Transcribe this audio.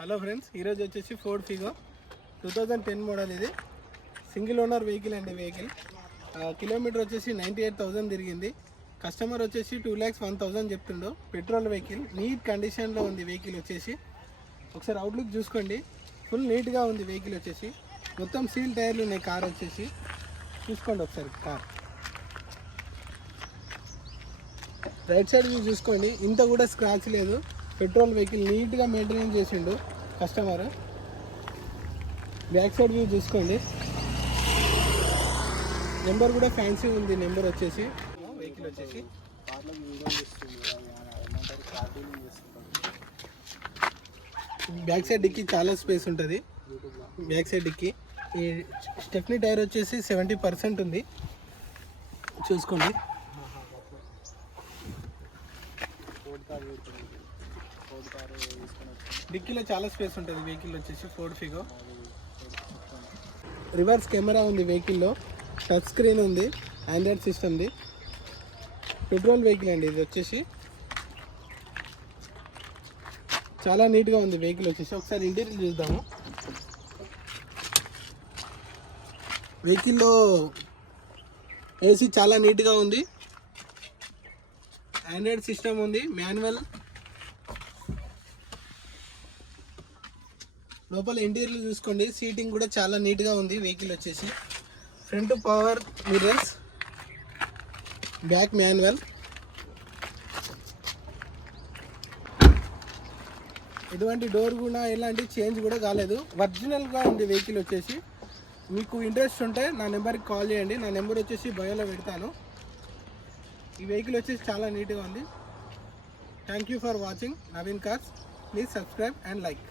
Hello friends, ఈరోజు వచ్చేసి Ford Figo 2010 model. ఇది సింగిల్ ఓనర్ వెహికల్ అండి. వెహికల్ కిలోమీటర్ వచ్చేసి 98,000 తిరిగింది. కస్టమర్ వచ్చేసి 2,01,000 చెప్తుండు. పెట్రోల్ వెహికల్, నీట్ కండిషన్లో ఉంది వెహికల్ వచ్చేసి. ఒకసారి అవుట్లుక్ చూసుకోండి, ఫుల్ నీట్గా ఉంది వెహికల్ వచ్చేసి. మొత్తం సీల్ టైర్లు ఉన్నాయి. కార్ వచ్చేసి చూసుకోండి ఒకసారి. కార్ రైట్ సైడ్ వ్యూ చూసుకోండి, ఇంత కూడా స్క్రాచ్ లేదు. పెట్రోల్ వెహికల్ నీట్గా మెయింటెనెన్స్ చేసిండు కస్టమర్. బ్యాక్ సైడ్ వ్యూ చూసుకోండి, నెంబర్ కూడా ఫ్యాన్సీ ఉంది. నెంబర్ వచ్చేసి వెహికల్ వచ్చేసి బ్యాక్ సైడ్ డిక్కీ చాలా స్పేస్ ఉంటుంది. బ్యాక్ సైడ్ డిక్కీ ఈ స్టెప్నీ టైర్ వచ్చేసి 70% ఉంది. చూసుకోండి. డిక్కీలో చాలా స్పేస్ ఉంటుంది వెహికల్ వచ్చేసి. ఫోర్డ్ ఫిగో రివర్స్ కెమెరా ఉంది వెహికల్లో. టచ్ స్క్రీన్ ఉంది, ఆండ్రాయిడ్ సిస్టమ్ది. పెట్రోల్ వెహికల్ అండి ఇది వచ్చేసి. చాలా నీట్గా ఉంది వెహికల్ వచ్చేసి. ఒకసారి ఇంటీరియర్ చూద్దాము. వెహికల్లో ఏసీ చాలా నీట్గా ఉంది. ఆండ్రాయిడ్ సిస్టమ్ ఉంది, మాన్యువల్. లోపల ఇంటీరియర్ చూసుకోండి, సీటింగ్ కూడా చాలా నీట్గా ఉంది వెహికల్ వచ్చేసి. Front power mirrors, back manual. ఎటువంటి డోర్ కూడా ఎలాంటి చేంజ్ కూడా కాలేదు, ఒరిజినల్గా ఉంది వెహికల్ వచ్చేసి. మీకు ఇంట్రెస్ట్ ఉంటే నా నెంబర్కి కాల్ చేయండి. నా నెంబర్ వచ్చేసి బయోలో పెడతాను. ఈ వెహికల్ వచ్చేసి చాలా నీట్గా ఉంది. Thank you for watching Naveen cars. Please subscribe and like.